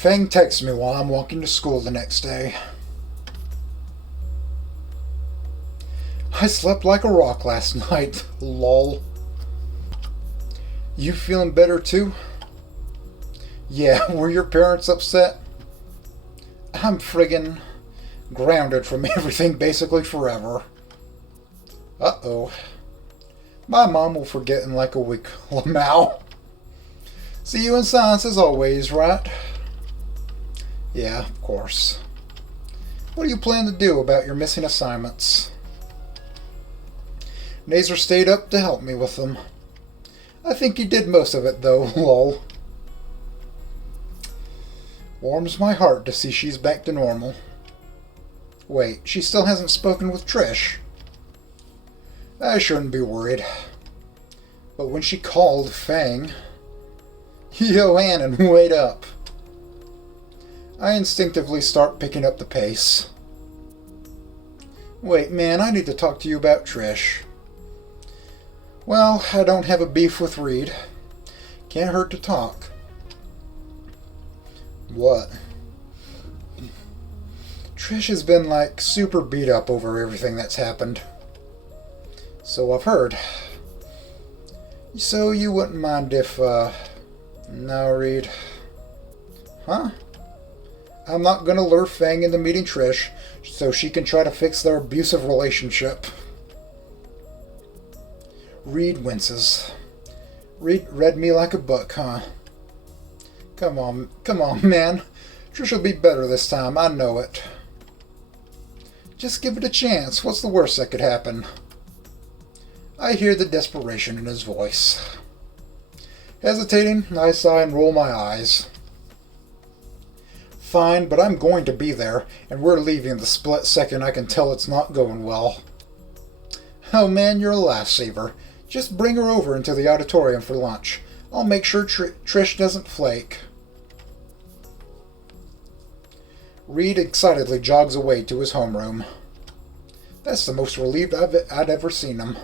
Fang texts me while I'm walking to school the next day. I slept like a rock last night, lol. You feeling better too? Yeah, were your parents upset? I'm friggin' grounded from everything basically forever. Uh-oh. My mom will forget in like a week. Lamau. See you in science as always, right? Yeah, of course. What do you plan to do about your missing assignments? Nazer stayed up to help me with them. I think he did most of it though, lol. Warms my heart to see she's back to normal. Wait, she still hasn't spoken with Trish? I shouldn't be worried. But when she called Fang... Yo, Anon, wait up. I instinctively start picking up the pace. Wait, man, I need to talk to you about Trish. Well, I don't have a beef with Reed. Can't hurt to talk. What? Trish has been, like, super beat up over everything that's happened. So I've heard. So you wouldn't mind if, no, Reed. Huh? I'm not gonna lure Fang into meeting Trish so she can try to fix their abusive relationship. Reed winces. Reed read me like a book, huh? Come on, man. Trish will be better this time, I know it. Just give it a chance. What's the worst that could happen? I hear the desperation in his voice. Hesitating, I sigh and roll my eyes. Fine, but I'm going to be there, and we're leaving the split second I can tell it's not going well. Oh man, you're a lifesaver. Just bring her over into the auditorium for lunch. I'll make sure Trish doesn't flake. Reed excitedly jogs away to his homeroom. That's the most relieved I'd ever seen him.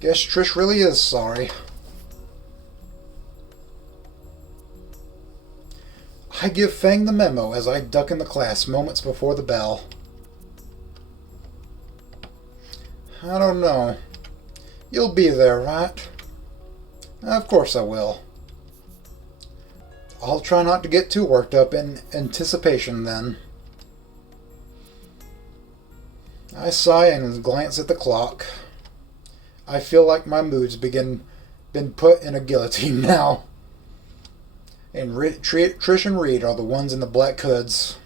Guess Trish really is sorry. I give Fang the memo as I duck in the class moments before the bell. I don't know. You'll be there, right? Of course I will. I'll try not to get too worked up in anticipation then. I sigh and glance at the clock. I feel like my mood's been put in a guillotine now. And Trish and Reed are the ones in the black hoods.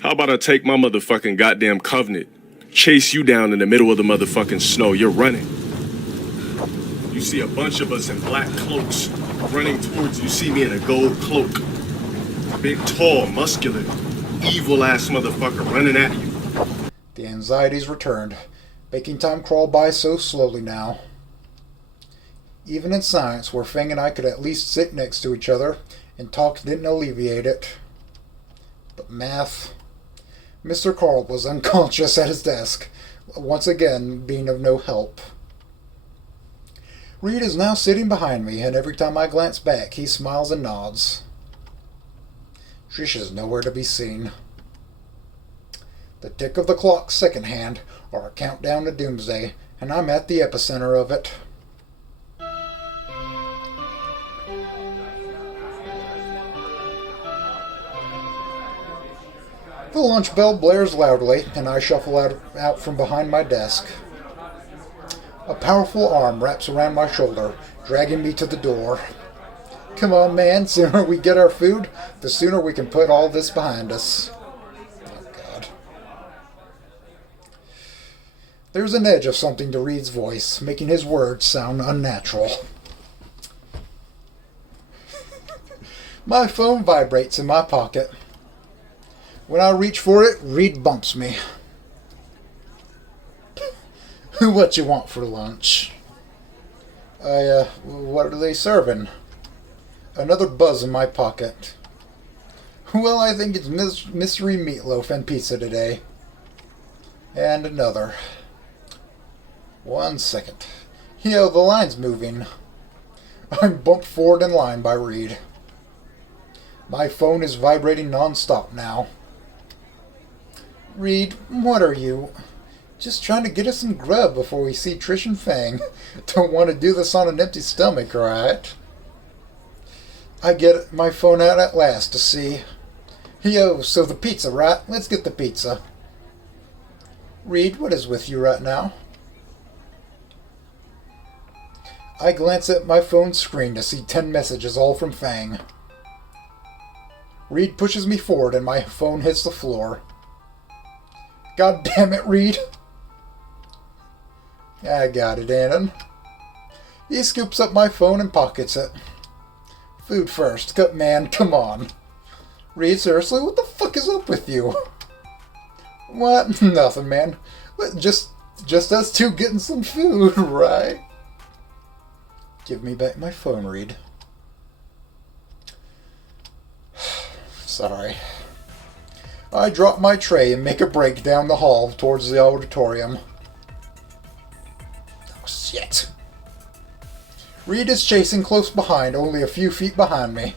How about I take my motherfucking goddamn covenant, chase you down in the middle of the motherfucking snow? You're running. You see a bunch of us in black cloaks running towards you. See me in a gold cloak. Big, tall, muscular, evil-ass motherfucker running at you. The anxiety's returned, making time crawl by so slowly now. Even in science, where Fang and I could at least sit next to each other, and talk didn't alleviate it. But math... Mr. Carl was unconscious at his desk, once again being of no help. Reed is now sitting behind me, and every time I glance back, he smiles and nods. Trish is nowhere to be seen. The tick of the clock's second hand are a countdown to doomsday, and I'm at the epicenter of it. The lunch bell blares loudly, and I shuffle out from behind my desk. A powerful arm wraps around my shoulder, dragging me to the door. Come on, man, sooner we get our food, the sooner we can put all this behind us. Oh, God. There's an edge of something to Reed's voice, making his words sound unnatural. My phone vibrates in my pocket. When I reach for it, Reed bumps me. What you want for lunch? What are they serving? Another buzz in my pocket. Well, I think it's mystery meatloaf and pizza today. And another. 1 second. Yo, the line's moving. I'm bumped forward in line by Reed. My phone is vibrating non-stop now. Reed, what are you? Just trying to get us some grub before we see Trish and Fang. Don't want to do this on an empty stomach, right? I get my phone out at last to see. Yo, so the pizza, right? Let's get the pizza. Reed, what is with you right now? I glance at my phone screen to see 10 messages, all from Fang. Reed pushes me forward and my phone hits the floor. God damn it, Reed. I got it, Anon. He scoops up my phone and pockets it. Food first. Man, come on. Reed, seriously, what the fuck is up with you? What? Nothing, man. Just us two getting some food, right? Give me back my phone, Reed. Sorry. I drop my tray and make a break down the hall towards the auditorium. Oh, shit. Reed is chasing close behind, only a few feet behind me.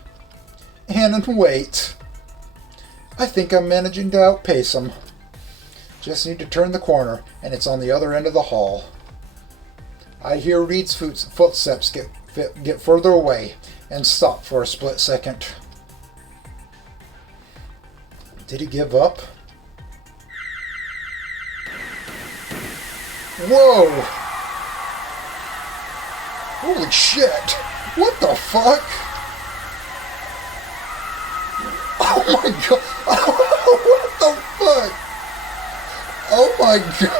Anon, wait. I think I'm managing to outpace him. Just need to turn the corner, and it's on the other end of the hall. I hear Reed's footsteps get further away, and stop for a split second. Did he give up? Whoa! Holy shit! What the fuck? Oh my god! What the fuck? Oh my god!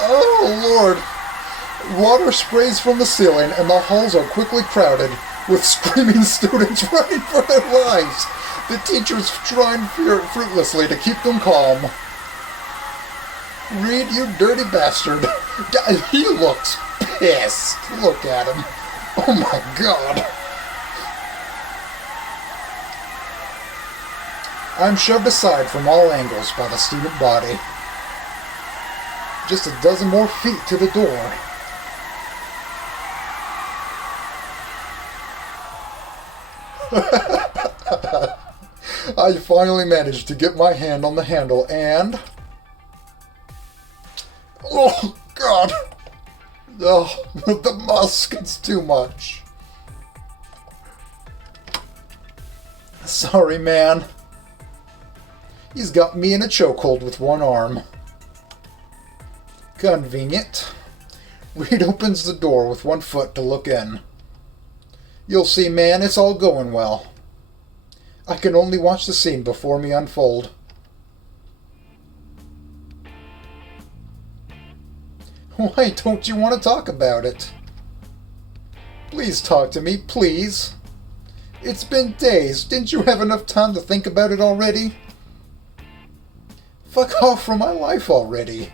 Oh lord! Water sprays from the ceiling and the halls are quickly crowded with screaming students running for their lives. The teachers trying fruitlessly to keep them calm. Reed, you dirty bastard. He looks pissed. Look at him. Oh my god. I'm shoved aside from all angles by the student body. Just a dozen more feet to the door. I finally managed to get my hand on the handle and... Oh, God! Oh, the musk, it's too much. Sorry, man. He's got me in a chokehold with one arm. Convenient. Reed opens the door with one foot to look in. You'll see, man, it's all going well. I can only watch the scene before me unfold. Why don't you want to talk about it? Please talk to me, please. It's been days. Didn't you have enough time to think about it already? Fuck off from my life already.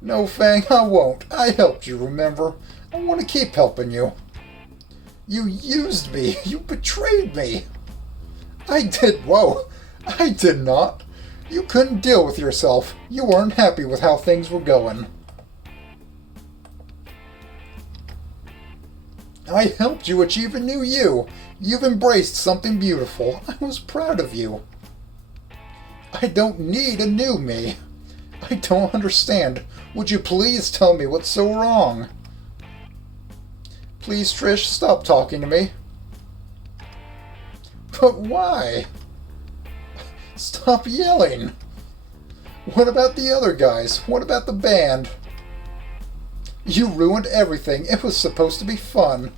No, Fang, I won't. I helped you, remember? I want to keep helping you. You used me. You betrayed me. I did not. You couldn't deal with yourself. You weren't happy with how things were going. I helped you achieve a new you. You've embraced something beautiful. I was proud of you. I don't need a new me. I don't understand. Would you please tell me what's so wrong? Please, Trish, stop talking to me. But why? Stop yelling. What about the other guys? What about the band? You ruined everything. It was supposed to be fun.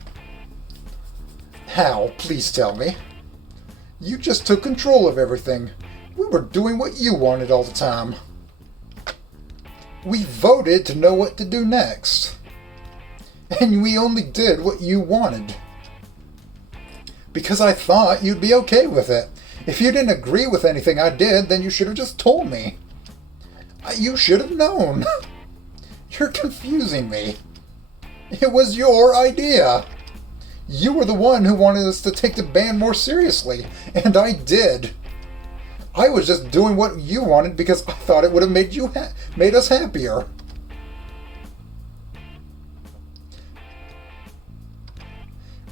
How? Please tell me. You just took control of everything. We were doing what you wanted all the time. We voted to know what to do next. And we only did what you wanted. Because I thought you'd be okay with it. If you didn't agree with anything I did, then you should have just told me. You should have known. You're confusing me. It was your idea. You were the one who wanted us to take the band more seriously, and I did. I was just doing what you wanted because I thought it would have made us happier.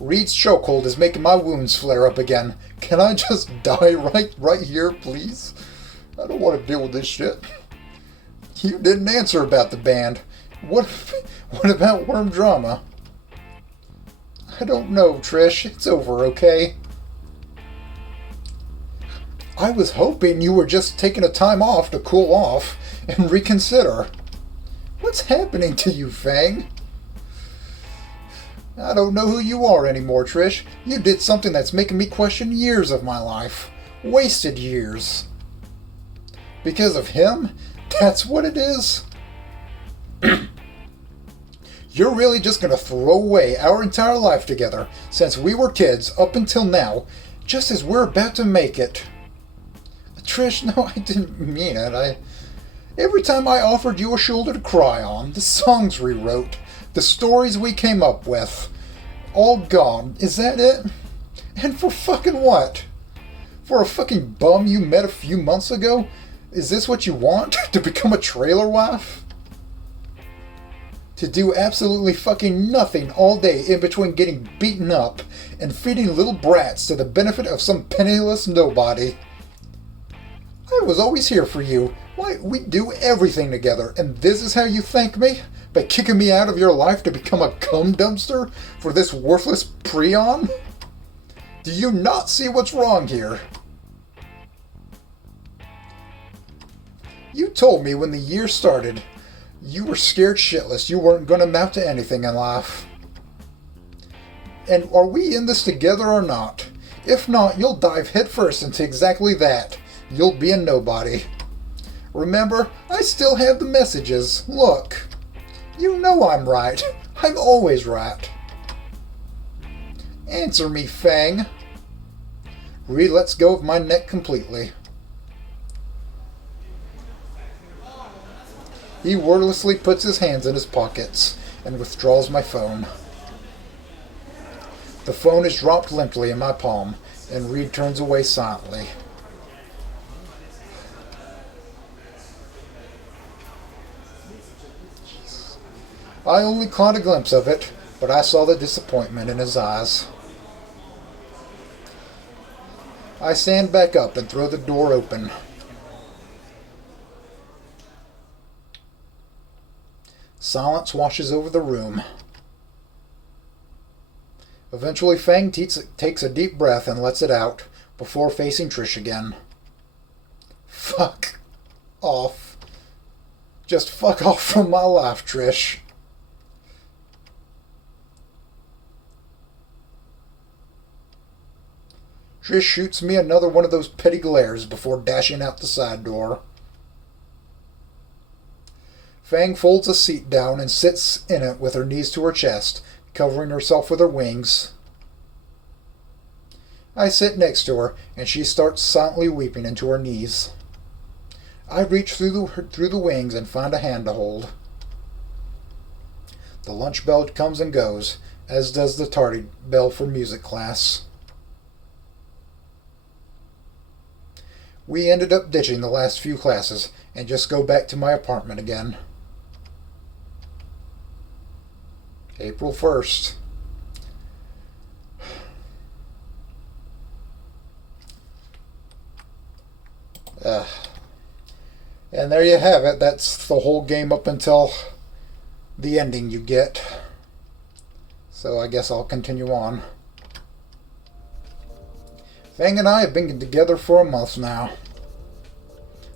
Reed's chokehold is making my wounds flare up again. Can I just die right here, please? I don't want to deal with this shit. You didn't answer about the band. What about Worm Drama? I don't know, Trish. It's over, okay? I was hoping you were just taking a time off to cool off and reconsider. What's happening to you, Fang? I don't know who you are anymore, Trish. You did something that's making me question years of my life. Wasted years. Because of him? That's what it is? You're really just gonna throw away our entire life together, since we were kids up until now, just as we're about to make it. Trish, no, I didn't mean it. Every time I offered you a shoulder to cry on, the songs we wrote, the stories we came up with, all gone. Is that it? And for fucking what? For a fucking bum you met a few months ago? Is this what you want? To become a trailer wife? To do absolutely fucking nothing all day in between getting beaten up and feeding little brats to the benefit of some penniless nobody? I was always here for you. Why, we do everything together, and this is how you thank me? By kicking me out of your life to become a cum dumpster for this worthless prion? Do you not see what's wrong here? You told me when the year started you were scared shitless you weren't going to amount to anything in life. And are we in this together or not? If not, you'll dive headfirst into exactly that. You'll be a nobody. Remember, I still have the messages. Look. You know I'm right. I'm always right. Answer me, Fang. Reed lets go of my neck completely. He wordlessly puts his hands in his pockets and withdraws my phone. The phone is dropped limply in my palm, and Reed turns away silently. I only caught a glimpse of it, but I saw the disappointment in his eyes. I stand back up and throw the door open. Silence washes over the room. Eventually, Fang takes a deep breath and lets it out before facing Trish again. Fuck off. Just fuck off from my life, Trish. Trish shoots me another one of those petty glares before dashing out the side door. Fang folds a seat down and sits in it with her knees to her chest, covering herself with her wings. I sit next to her, and she starts silently weeping into her knees. I reach through the wings and find a hand to hold. The lunch bell comes and goes, as does the tardy bell for music class. We ended up ditching the last few classes and just go back to my apartment again. April 1st. And there you have it. That's the whole game up until the ending you get. So I guess I'll continue on. Fang and I have been together for a month now.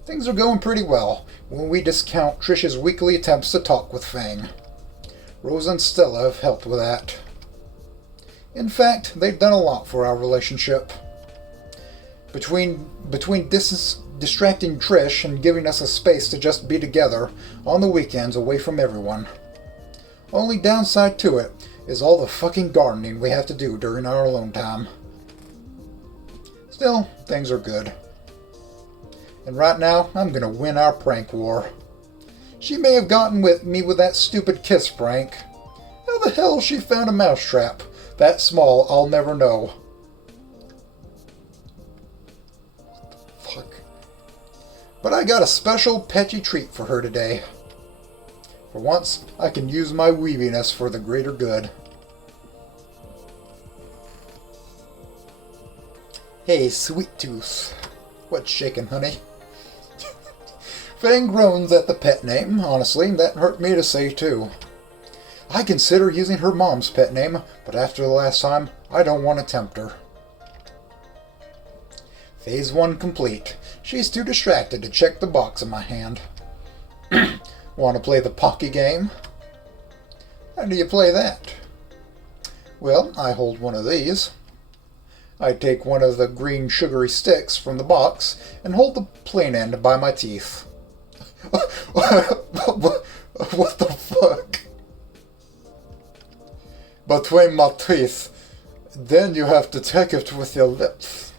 Things are going pretty well when we discount Trish's weekly attempts to talk with Fang. Rosa and Stella have helped with that. In fact, they've done a lot for our relationship. Between distracting Trish and giving us a space to just be together on the weekends away from everyone. Only downside to it is all the fucking gardening we have to do during our alone time. Still, things are good. And right now, I'm gonna win our prank war. She may have gotten with me with that stupid kiss prank. How the hell she found a mousetrap that small, I'll never know. Fuck. But I got a special petty treat for her today. For once, I can use my weaviness for the greater good. Hey, sweet tooth. What's shaking, honey? Fang groans at the pet name. Honestly, that hurt me to say, too. I consider using her mom's pet name, but after the last time, I don't want to tempt her. Phase 1 complete. She's too distracted to check the box in my hand. Want to play the Pocky game? How do you play that? Well, I hold one of these. I take one of the green sugary sticks from the box and hold the plain end by my teeth. What the fuck? Between my teeth. Then you have to take it with your lips.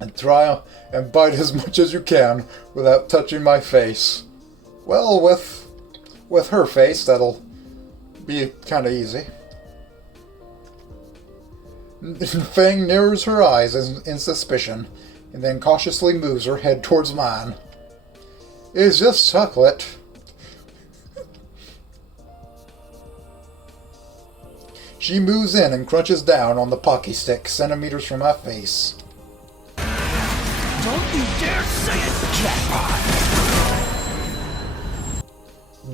And try and bite as much as you can without touching my face. Well, with her face, that'll be kind of easy. Fang narrows her eyes in suspicion, and then cautiously moves her head towards mine. It's just chocolate. She moves in and crunches down on the Pocky stick centimeters from my face. Don't you dare say it, Jackpot!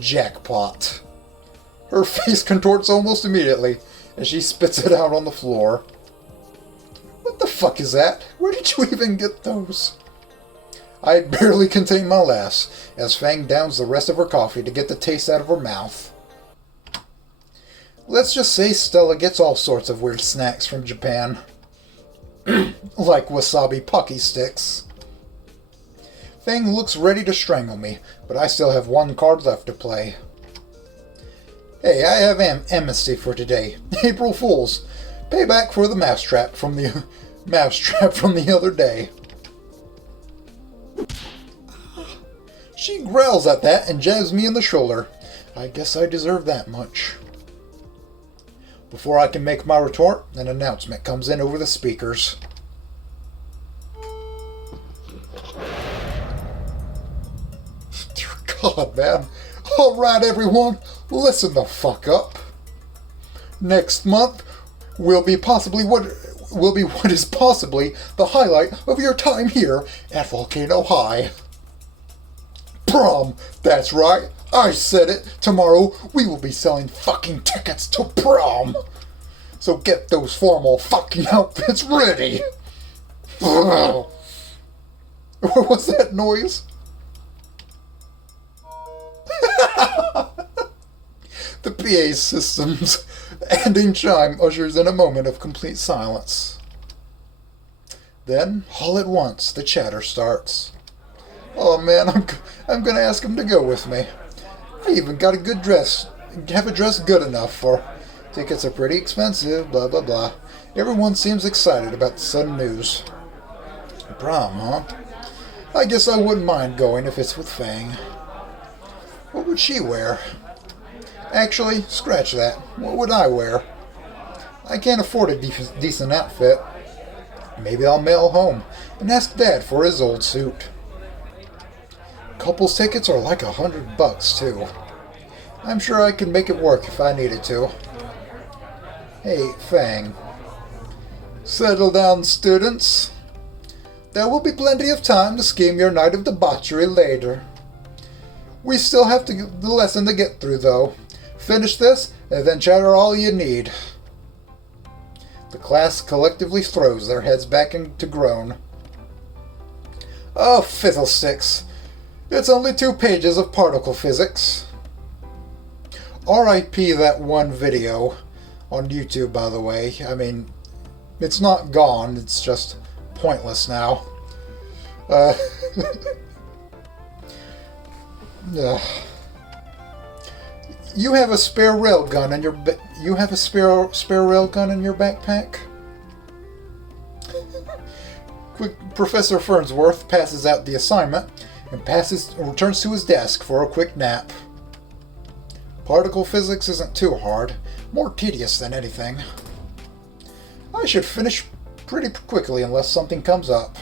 Jackpot. Her face contorts almost immediately as she spits it out on the floor. What the fuck is that? Where did you even get those? I barely contain my laughs as Fang downs the rest of her coffee to get the taste out of her mouth. Let's just say Stella gets all sorts of weird snacks from Japan. Like wasabi Pocky sticks. Fang looks ready to strangle me, but I still have one card left to play. Hey, I have amnesty for today. April Fools. Payback for the mousetrap from the other day. She growls at that and jabs me in the shoulder. I guess I deserve that much. Before I can make my retort, an announcement comes in over the speakers. Dear God, man. Alright, everyone, listen the fuck up. Next month will be what is possibly the highlight of your time here at Volcano High. Prom! That's right, I said it. Tomorrow we will be selling fucking tickets to prom. So get those formal fucking outfits ready. What was that noise? The PA system's ending chime ushers in a moment of complete silence. Then, all at once, the chatter starts. Oh man, I'm gonna ask him to go with me. I even got a good dress. Have a dress good enough for. Tickets are pretty expensive, blah blah blah. Everyone seems excited about the sudden news. Prom, huh? I guess I wouldn't mind going if it's with Fang. What would she wear? Actually, scratch that. What would I wear? I can't afford a decent outfit. Maybe I'll mail home and ask Dad for his old suit. Couples tickets are like $100 too. I'm sure I could make it work if I needed to. Hey, Fang. Settle down, students. There will be plenty of time to scheme your night of debauchery later. We still have the lesson to get through, though. Finish this, and then chatter all you need. The class collectively throws their heads back into groan. Oh, fiddlesticks. It's only 2 pages of particle physics. R.I.P. that one video on YouTube, by the way. I mean, it's not gone, it's just pointless now. You have a spare railgun in your railgun in your backpack? Professor Fernsworth passes out the assignment and returns to his desk for a quick nap. Particle physics isn't too hard, more tedious than anything. I should finish pretty quickly unless something comes up.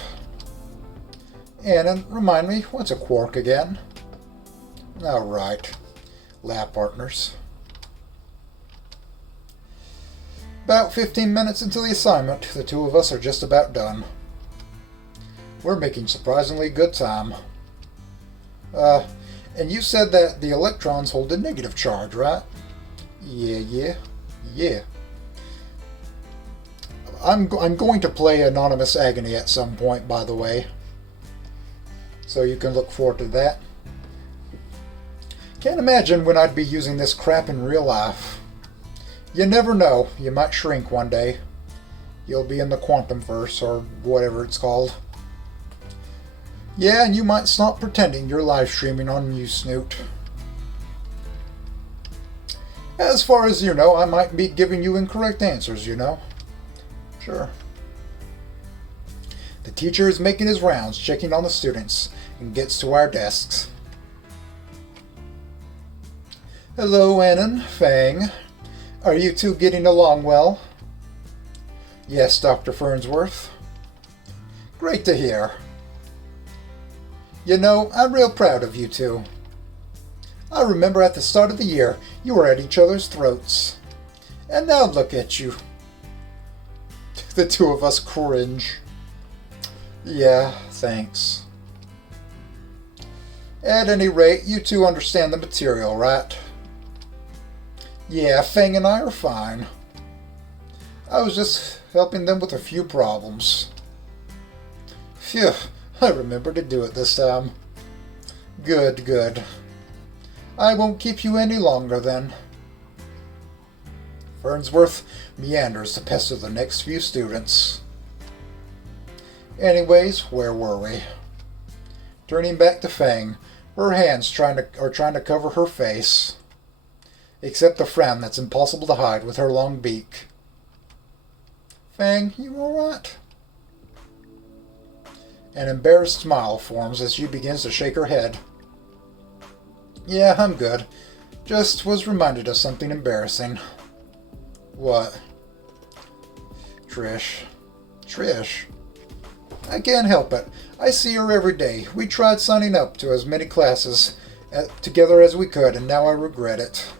And remind me, what's a quark again? Alright. Lab partners. About 15 minutes into the assignment, the two of us are just about done. We're making surprisingly good time. And you said that the electrons hold a negative charge, right? Yeah. I'm going to play Anonymous Agony at some point, by the way. So you can look forward to that. Can't imagine when I'd be using this crap in real life. You never know, you might shrink one day. You'll be in the Quantumverse, or whatever it's called. Yeah, and you might stop pretending you're live streaming on you, Snoot. As far as you know, I might be giving you incorrect answers, you know. Sure. The teacher is making his rounds, checking on the students, and gets to our desks. Hello, Anon, Fang. Are you two getting along well? Yes, Dr. Fernsworth. Great to hear. You know, I'm real proud of you two. I remember at the start of the year, you were at each other's throats. And now look at you. The two of us cringe. Yeah, thanks. At any rate, you two understand the material, right? Yeah, Fang and I are fine. I was just helping them with a few problems. Phew, I remember to do it this time. Good. I won't keep you any longer then. Fernsworth meanders to pester the next few students. Anyways, where were we? Turning back to Fang, her hands trying to cover her face. Except the frown that's impossible to hide with her long beak. Fang, you alright? An embarrassed smile forms as she begins to shake her head. Yeah, I'm good. Just was reminded of something embarrassing. What? Trish. I can't help it. I see her every day. We tried signing up to as many classes together as we could, and now I regret it.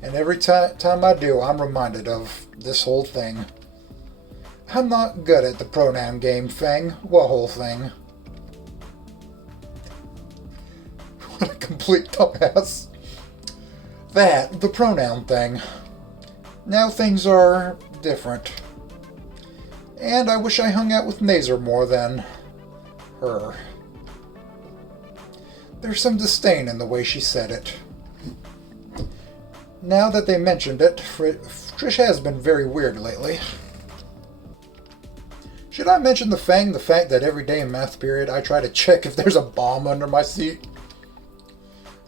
And every time I do, I'm reminded of this whole thing. I'm not good at the pronoun game, Fang. What whole thing? What a complete dumbass. The pronoun thing. Now things are different. And I wish I hung out with Nazer more than her. There's some disdain in the way she said it. Now that they mentioned it, Trish has been very weird lately. Should I mention the fact that every day in math period I try to check if there's a bomb under my seat?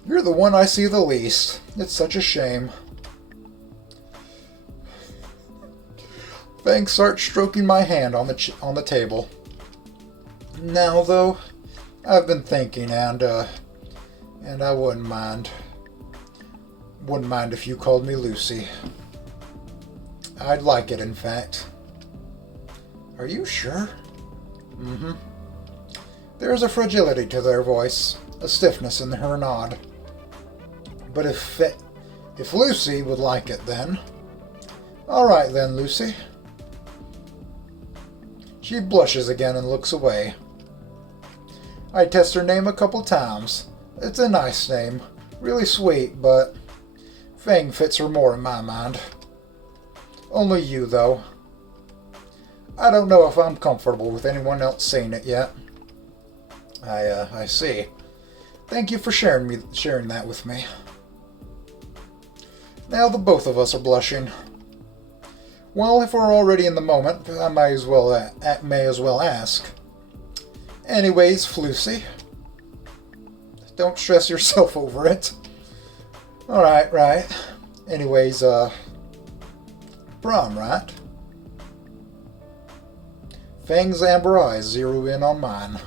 You're the one I see the least. It's such a shame. Fang starts stroking my hand on the table. Now though, I've been thinking, and I wouldn't mind. Wouldn't mind if you called me Lucy. I'd like it, in fact. Are you sure? Mm-hmm. There's a fragility to their voice, a stiffness in her nod. But if Lucy would like it, then. All right, then, Lucy. She blushes again and looks away. I test her name a couple times. It's a nice name, really sweet, but Fang fits her more in my mind. Only you, though. I don't know if I'm comfortable with anyone else saying it yet. I see. Thank you for sharing that with me. Now the both of us are blushing. Well, if we're already in the moment, I may as well ask. Anyways, Flucy, don't stress yourself over it. Alright, right. Anyways, prom, right? Fang's amber eyes zero in on mine.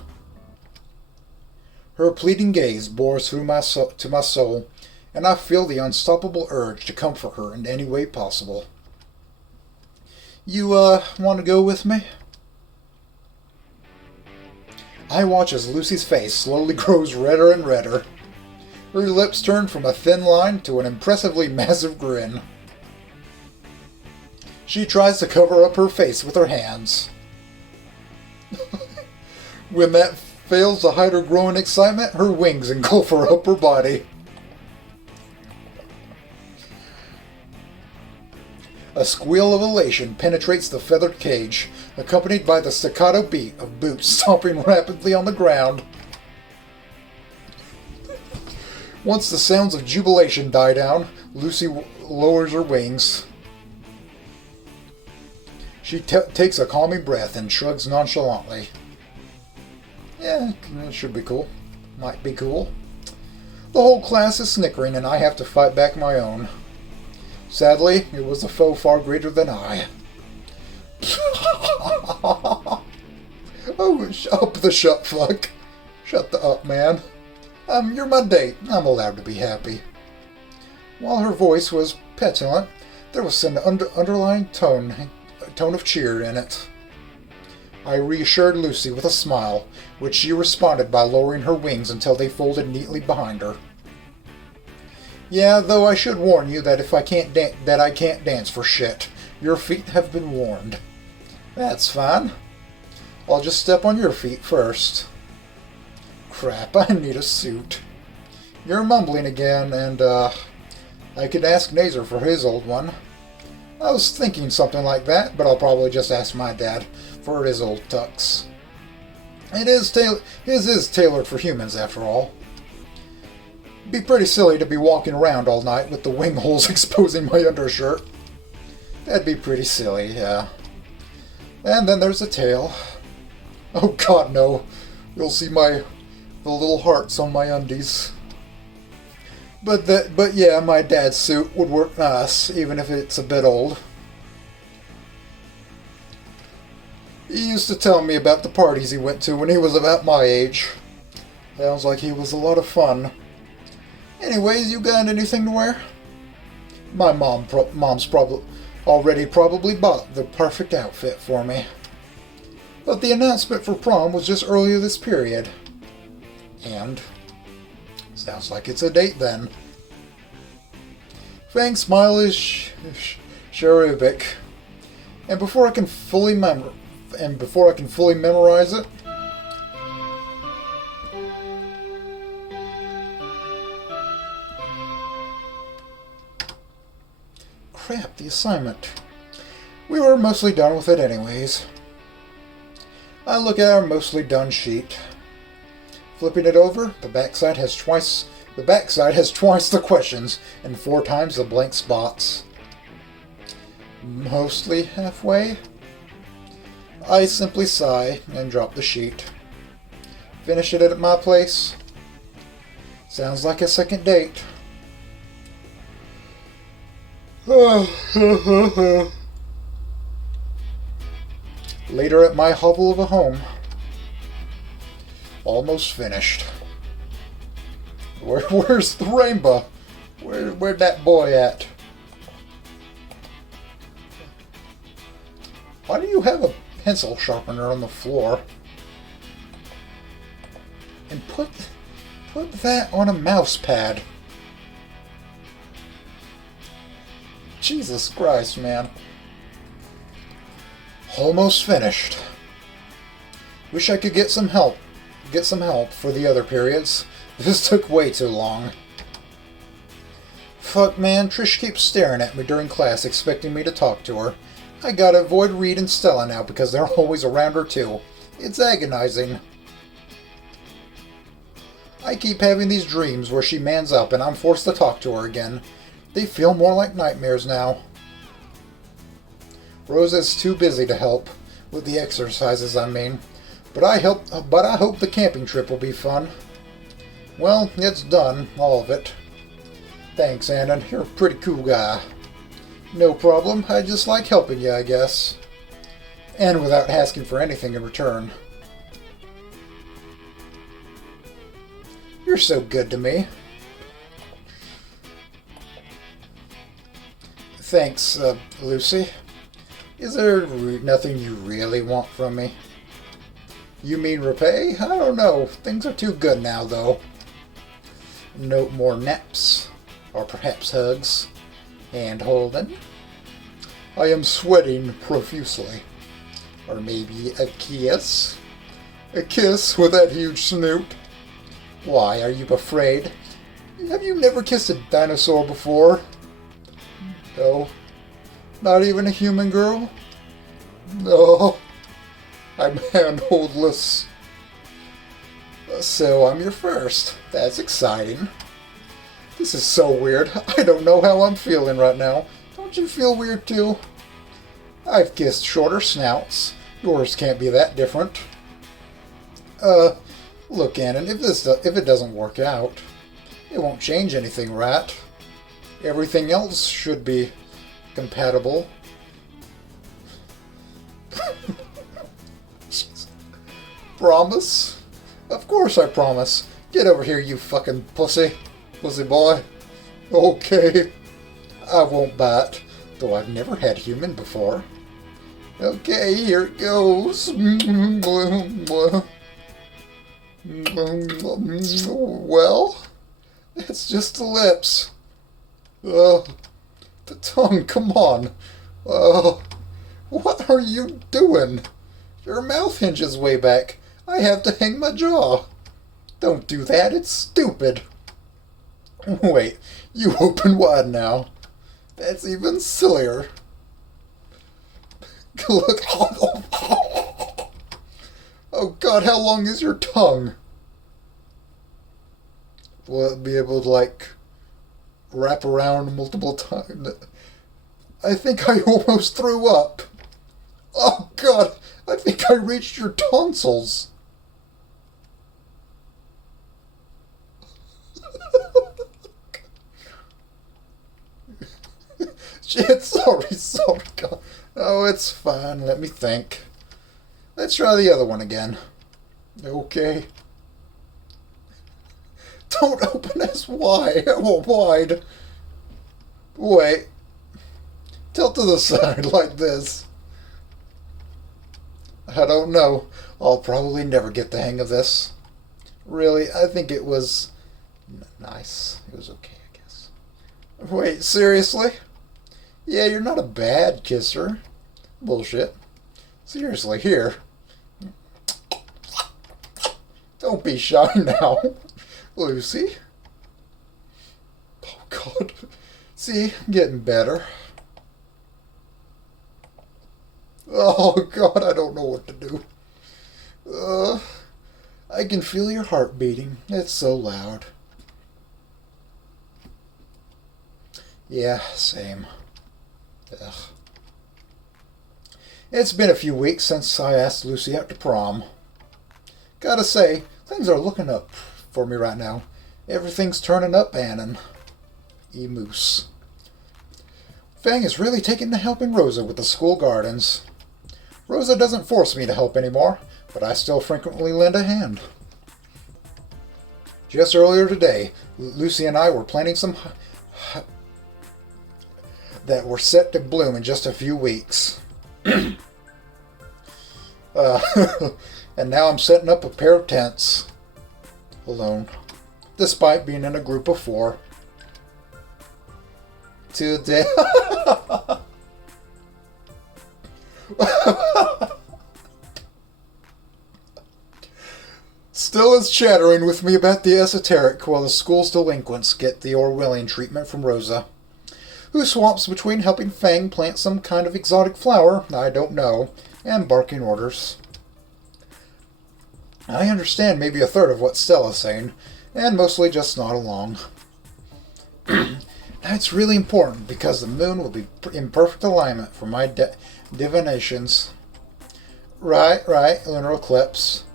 Her pleading gaze bores through to my soul, and I feel the unstoppable urge to comfort her in any way possible. You, want to go with me? I watch as Lucy's face slowly grows redder and redder. Her lips turn from a thin line to an impressively massive grin. She tries to cover up her face with her hands. When that fails to hide her growing excitement, her wings engulf her upper body. A squeal of elation penetrates the feathered cage, accompanied by the staccato beat of boots stomping rapidly on the ground. Once the sounds of jubilation die down, Lucy lowers her wings. She takes a calming breath and shrugs nonchalantly. Yeah, it should be cool. Might be cool. The whole class is snickering and I have to fight back my own. Sadly, it was a foe far greater than I. Oh, up the shut fuck. Shut the up, man. You're my date. I'm allowed to be happy. While her voice was petulant, there was an underlying tone of cheer in it. I reassured Lucy with a smile, which she responded by lowering her wings until they folded neatly behind her. Yeah, though I should warn you that I can't dance for shit. Your feet have been warned. That's fine. I'll just step on your feet first. Crap, I need a suit. You're mumbling again, and I could ask Nazer for his old one. I was thinking something like that, but I'll probably just ask my dad for his old tux. His is tailored for humans, after all. Be pretty silly to be walking around all night with the wing holes exposing my undershirt. That'd be pretty silly, yeah. And then there's the tail. Oh god, no. You'll see the little hearts on my undies. But yeah, my dad's suit would work nice, even if it's a bit old. He used to tell me about the parties he went to when he was about my age. Sounds like he was a lot of fun. Anyways, you got anything to wear? My mom's probably bought the perfect outfit for me. But the announcement for prom was just earlier this period. And sounds like it's a date then. Fang's smile is cherubic. And before I can fully memorize it, crap, the assignment. We were mostly done with it anyways. I look at our mostly done sheet. Flipping it over, the backside has twice the questions and 4 times the blank spots. Mostly halfway? I simply sigh and drop the sheet. Finish it at my place. Sounds like a second date. Later at my hovel of a home. Almost finished. Where's the rainbow? Where'd that boy at? Why do you have a pencil sharpener on the floor? And put that on a mouse pad. Jesus Christ, man. Almost finished. Wish I could get some help for the other periods. This took way too long. Fuck, man, Trish keeps staring at me during class expecting me to talk to her. I gotta avoid Reed and Stella now because they're always around her too. It's agonizing. I keep having these dreams where she mans up and I'm forced to talk to her again. They feel more like nightmares now. Rosa's too busy to help with the exercises, I mean. But I hope the camping trip will be fun. Well, it's done, all of it. Thanks, Anon. You're a pretty cool guy. No problem. I just like helping you, I guess. And without asking for anything in return. You're so good to me. Thanks, Lucy. Is there nothing you really want from me? You mean repay? I don't know. Things are too good now, though. No more naps. Or perhaps hugs. Hand holding. I am sweating profusely. Or maybe a kiss? A kiss with that huge snoot? Why, are you afraid? Have you never kissed a dinosaur before? No. Not even a human girl? No. I'm handholdless. So I'm your first. That's exciting. This is so weird. I don't know how I'm feeling right now. Don't you feel weird too? I've kissed shorter snouts. Yours can't be that different. Look, Anon, if it doesn't work out, it won't change anything, right? Everything else should be compatible. Promise? Of course I promise. Get over here, you fucking pussy. Pussy boy. Okay. I won't bite, though I've never had human before. Okay, here it goes. Well, it's just the lips. The tongue, come on. What are you doing? Your mouth hinges way back. I have to hang my jaw. Don't do that, it's stupid. Wait, you open wide now. That's even sillier. Look. Oh God, how long is your tongue? Will it be able to, like, wrap around multiple times? I think I almost threw up. Oh God, I think I reached your tonsils. Shit, sorry, God. Oh, it's fine. Let me think. Let's try the other one again. Okay. Don't open as wide. Wide. Wait. Tilt to the side like this. I don't know. I'll probably never get the hang of this. Really, I think it was nice. It was okay, I guess. Wait, seriously? Yeah, you're not a bad kisser. Bullshit. Seriously, here. Don't be shy now, Lucy. Oh, God. See, I'm getting better. Oh, God, I don't know what to do. I can feel your heart beating. It's so loud. Yeah, same. Ugh. It's been a few weeks since I asked Lucy out to prom. Gotta say, things are looking up for me right now. Everything's turning up, Anon. E-moose. Fang is really taking to helping Rosa with the school gardens. Rosa doesn't force me to help anymore, but I still frequently lend a hand. Just earlier today, Lucy and I were planting some that were set to bloom in just a few weeks. And now I'm setting up a pair of tents. Alone. Despite being in a group of 4. Today... Still is chattering with me about the esoteric while the school's delinquents get the Orwellian treatment from Rosa, who swamps between helping Fang plant some kind of exotic flower, I don't know, and barking orders. I understand maybe a third of what Stella's saying, and mostly just nod along. That's really important because the moon will be in perfect alignment for my divinations. Right, lunar eclipse.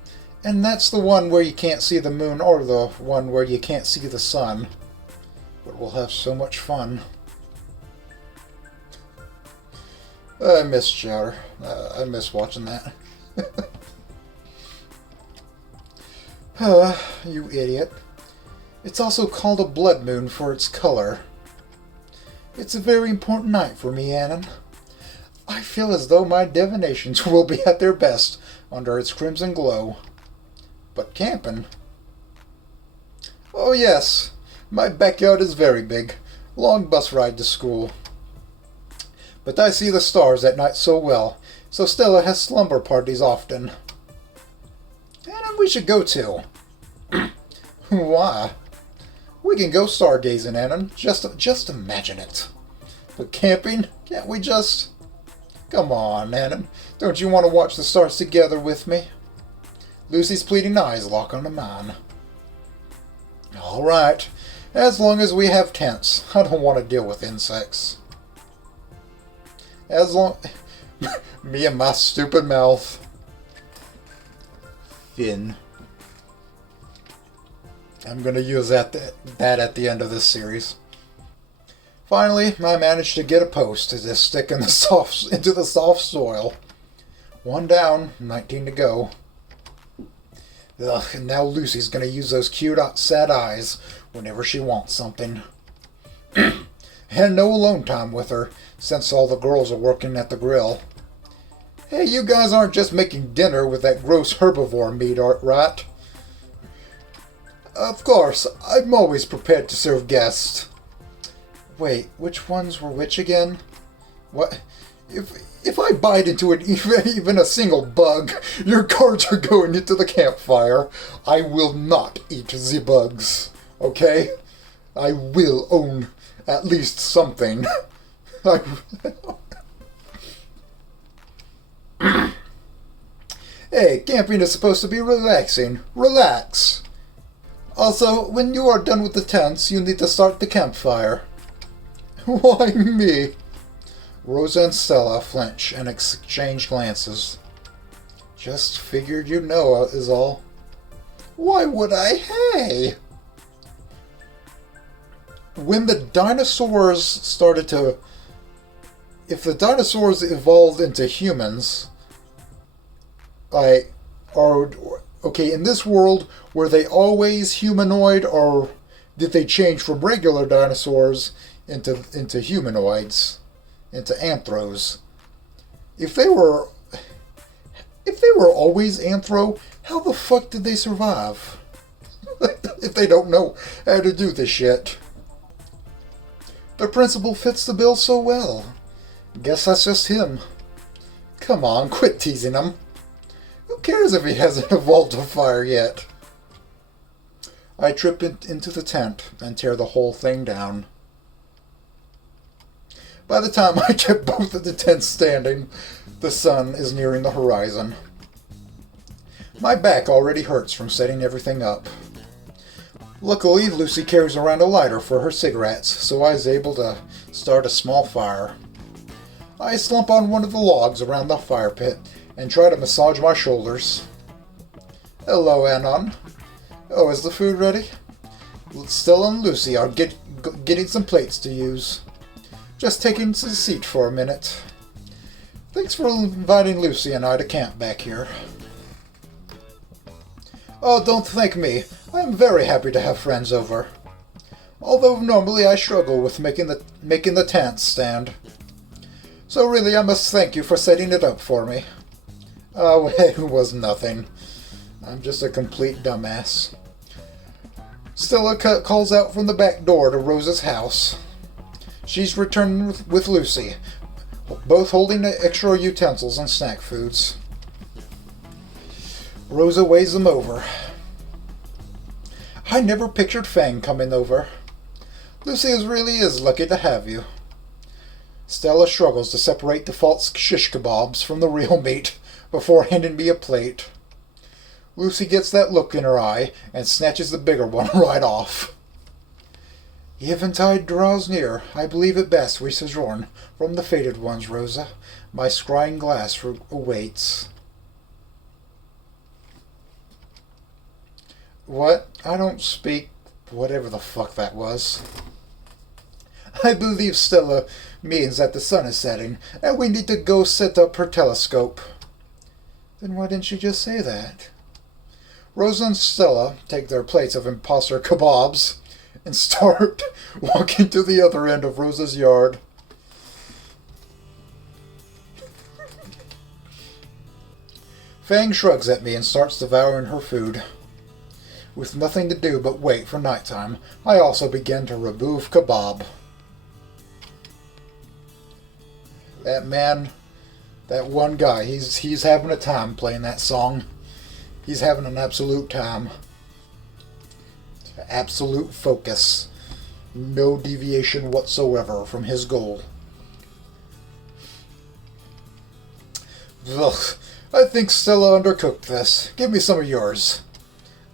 And that's the one where you can't see the moon or the one where you can't see the sun. But we'll have so much fun. I miss Chowder. I miss watching that. You idiot. It's also called a blood moon for its color. It's a very important night for me, Anon. I feel as though my divinations will be at their best under its crimson glow. But camping? Oh yes, my backyard is very big. Long bus ride to school. but I see the stars at night so well, so Stella has slumber parties often. And we should go too. Why? We can go stargazing, Anon. Just imagine it. But camping? Can't we just... Come on, Anon. Don't you want to watch the stars together with me? Lucy's pleading eyes lock onto mine. All right. As long as we have tents. I don't want to deal with insects. As long... Me and my stupid mouth. Finn. I'm going to use that at the end of this series. Finally, I managed to get a post to just stick into the soft soil. 1 down, 19 to go. Ugh, and now Lucy's going to use those cute sad eyes whenever she wants something. And no alone time with her, since all the girls are working at the grill. Hey, you guys aren't just making dinner with that gross herbivore meat, right? Of course, I'm always prepared to serve guests. Wait, which ones were which again? What? If I bite into it even a single bug, your cards are going into the campfire. I will not eat the bugs, okay? I will own at least something. Hey, camping is supposed to be relaxing. Relax. Also, when you are done with the tents, you need to start the campfire. Why me? Rosa and Stella flinch and exchange glances. Just figured you'd know, is all. Why would I? Hey! When the dinosaurs started to... If the dinosaurs evolved into humans, okay, in this world, were they always humanoid, or did they change from regular dinosaurs into humanoids, into anthros? If they were always anthro, how the fuck did they survive? If they don't know how to do this shit. The principal fits the bill so well. Guess that's just him. Come on, quit teasing him. Who cares if he hasn't evolved a fire yet? I trip into the tent and tear the whole thing down. By the time I get both of the tents standing, the sun is nearing the horizon. My back already hurts from setting everything up. Luckily, Lucy carries around a lighter for her cigarettes, so I was able to start a small fire. I slump on one of the logs around the fire pit and try to massage my shoulders. Hello, Anon. Oh, is the food ready? Stella and Lucy are getting some plates to use. Just taking a seat for a minute. Thanks for inviting Lucy and I to camp back here. Oh, don't thank me. I'm very happy to have friends over. Although normally I struggle with making the tent stand. So really, I must thank you for setting it up for me. Oh, it was nothing. I'm just a complete dumbass. Stella calls out from the back door to Rosa's house. She's returning with Lucy, both holding extra utensils and snack foods. Rosa weighs them over. I never pictured Fang coming over. Lucy really is lucky to have you. Stella struggles to separate the false shish kebabs from the real meat before handing me a plate. Lucy gets that look in her eye and snatches the bigger one right off. Eventide draws near. I believe it best we sojourn from the fated ones, Rosa. My scrying glass awaits. What? I don't speak whatever the fuck that was. I believe Stella means that the sun is setting, and we need to go set up her telescope. Then why didn't she just say that? Rosa and Stella take their plates of imposter kebabs and start walking to the other end of Rosa's yard. Fang shrugs at me and starts devouring her food. With nothing to do but wait for nighttime, I also begin to remove kebab. That man, that one guy, he's having a time playing that song. He's having an absolute time. Absolute focus. No deviation whatsoever from his goal. Ugh, I think Stella undercooked this. Give me some of yours.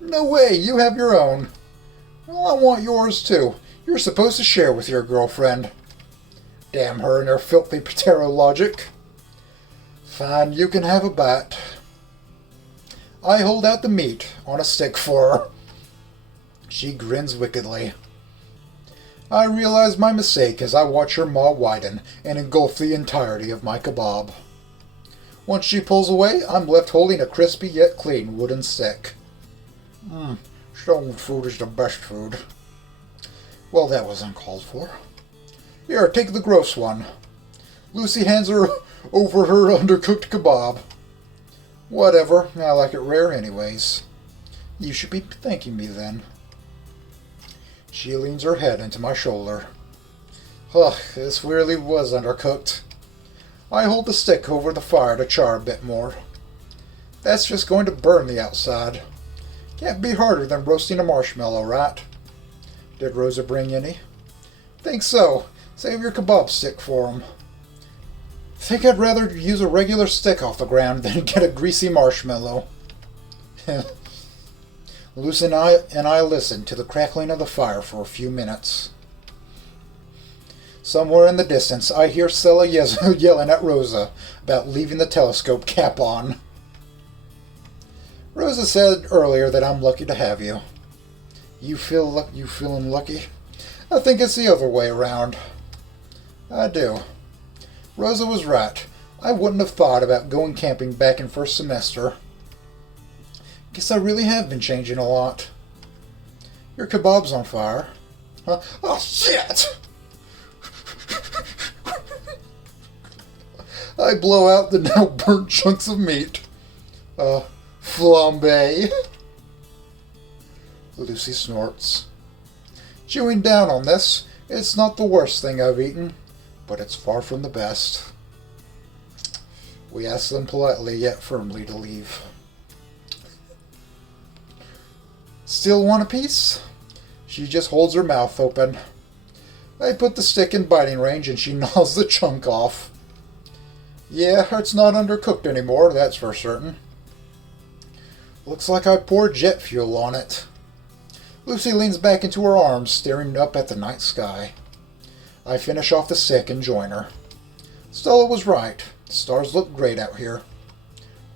No way, you have your own. Well, I want yours too. You're supposed to share with your girlfriend. Damn her and her filthy potato logic. Fine, you can have a bite. I hold out the meat on a stick for her. She grins wickedly. I realize my mistake as I watch her maw widen and engulf the entirety of my kebab. Once she pulls away, I'm left holding a crispy yet clean wooden stick. Stone food is the best food. Well, that was uncalled for. Here, take the gross one. Lucy hands her over her undercooked kebab. Whatever, I like it rare anyways. You should be thanking me then. She leans her head into my shoulder. Ugh, this really was undercooked. I hold the stick over the fire to char a bit more. That's just going to burn the outside. Can't be harder than roasting a marshmallow, right? Did Rosa bring any? Think so. Save your kebab stick for 'em. Think I'd rather use a regular stick off the ground than get a greasy marshmallow. Lucy and I listened to the crackling of the fire for a few minutes. Somewhere in the distance, I hear Stella yelling at Rosa about leaving the telescope cap on. Rosa said earlier that I'm lucky to have you. You feeling lucky? I think it's the other way around. I do. Rosa was right. I wouldn't have thought about going camping back in first semester. Guess I really have been changing a lot. Your kebab's on fire. Huh? Oh, shit! I blow out the now burnt chunks of meat. Flambe. Lucy snorts. Chewing down on this, it's not the worst thing I've eaten, but it's far from the best. We ask them politely yet firmly to leave. Still want a piece? She just holds her mouth open. I put the stick in biting range and she gnaws the chunk off. Yeah, it's not undercooked anymore, that's for certain. Looks like I poured jet fuel on it. Lucy leans back into her arms, staring up at the night sky. I finish off the stick and join her. Stella was right. The stars look great out here.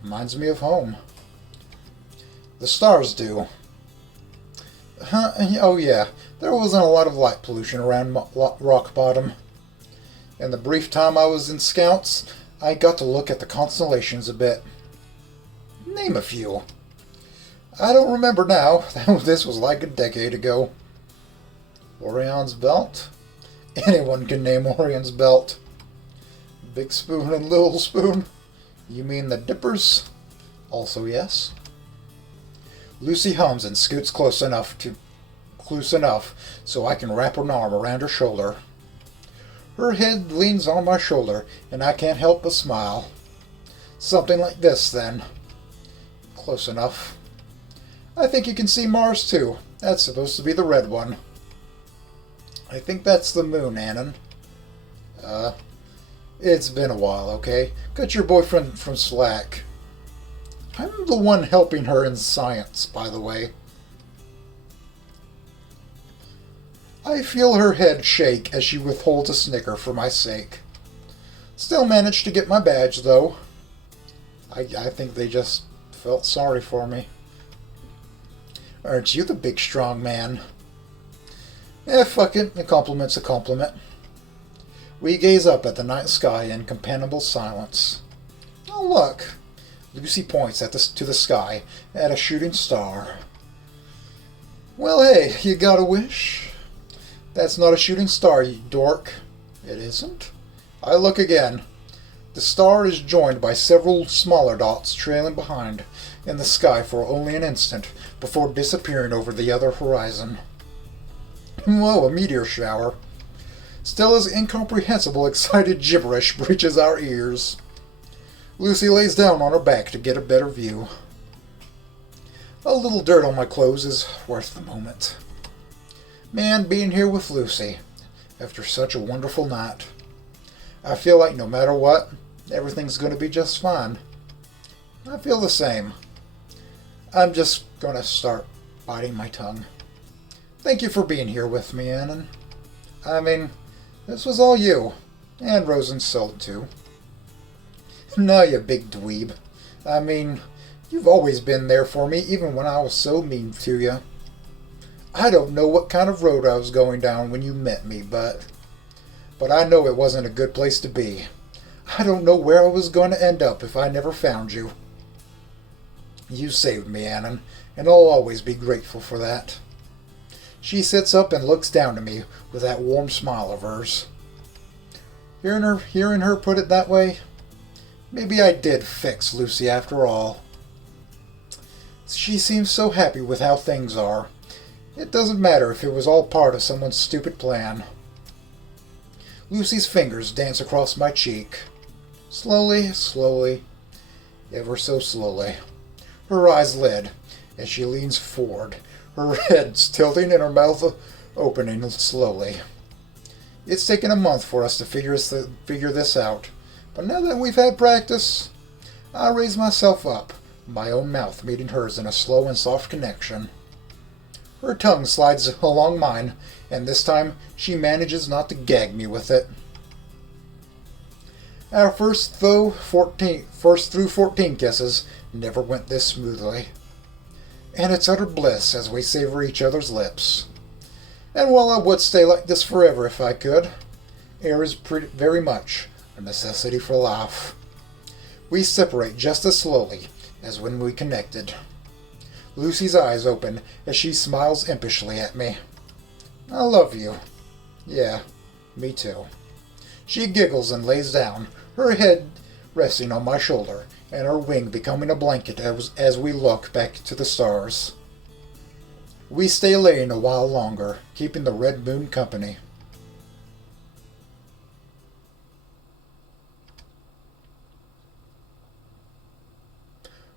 Reminds me of home. The stars do. Oh yeah, there wasn't a lot of light pollution around Rock Bottom. In the brief time I was in Scouts, I got to look at the constellations a bit. Name a few. I don't remember now. This was like a decade ago. Orion's Belt? Anyone can name Orion's Belt. Big Spoon and Little Spoon? You mean the Dippers? Also yes. Lucy hums and scoots close enough so I can wrap an arm around her shoulder. Her head leans on my shoulder, and I can't help but smile. Something like this, then. Close enough. I think you can see Mars, too. That's supposed to be the red one. I think that's the moon, Anon. It's been a while, okay? Cut your boyfriend from slack. I'm the one helping her in science, by the way. I feel her head shake as she withholds a snicker for my sake. Still managed to get my badge, though. I think they just felt sorry for me. Aren't you the big strong man? Fuck it. A compliment's a compliment. We gaze up at the night sky in companionable silence. Oh, look. Lucy points to the sky, at a shooting star. Well, hey, you got a wish? That's not a shooting star, you dork. It isn't? I look again. The star is joined by several smaller dots trailing behind in the sky for only an instant before disappearing over the other horizon. Whoa, a meteor shower. Stella's incomprehensible, excited gibberish reaches our ears. Lucy lays down on her back to get a better view. A little dirt on my clothes is worth the moment. Man, being here with Lucy, after such a wonderful night. I feel like no matter what, everything's going to be just fine. I feel the same. I'm just going to start biting my tongue. Thank you for being here with me, Anon. I mean, this was all you. And Rosenfeld, too. No, you big dweeb. I mean, you've always been there for me, even when I was so mean to you. I don't know what kind of road I was going down when you met me, but I know it wasn't a good place to be. I don't know where I was going to end up if I never found you. You saved me, Anon, and I'll always be grateful for that. She sits up and looks down at me with that warm smile of hers. Hearing her put it that way, maybe I did fix Lucy after all. She seems so happy with how things are. It doesn't matter if it was all part of someone's stupid plan. Lucy's fingers dance across my cheek. Slowly, slowly, ever so slowly. Her eyes lit as she leans forward, her head tilting and her mouth opening slowly. It's taken a month for us to figure this out, but now that we've had practice, I raise myself up, my own mouth meeting hers in a slow and soft connection. Her tongue slides along mine, and this time she manages not to gag me with it. Our first through 14 kisses never went this smoothly, and it's utter bliss as we savor each other's lips. And while I would stay like this forever if I could, air is very much a necessity for life. We separate just as slowly as when we connected. Lucy's eyes open as she smiles impishly at me. I love you. Yeah, me too. She giggles and lays down, her head resting on my shoulder, and her wing becoming a blanket as we look back to the stars. We stay laying a while longer, keeping the red moon company.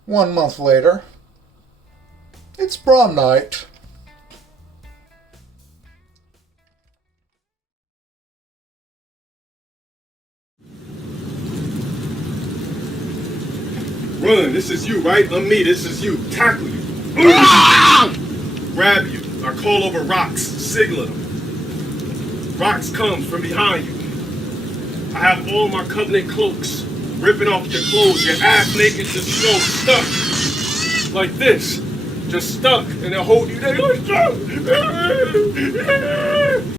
One month later, it's prom night. Run, this is you, right? I'm me, this is you. Tackle you. Grab you. I call over rocks, signal them. Rocks come from behind you. I have all my covenant cloaks. Ripping off your clothes, your ass naked to snow, stuck. Like this. Just stuck, and they'll hold you there.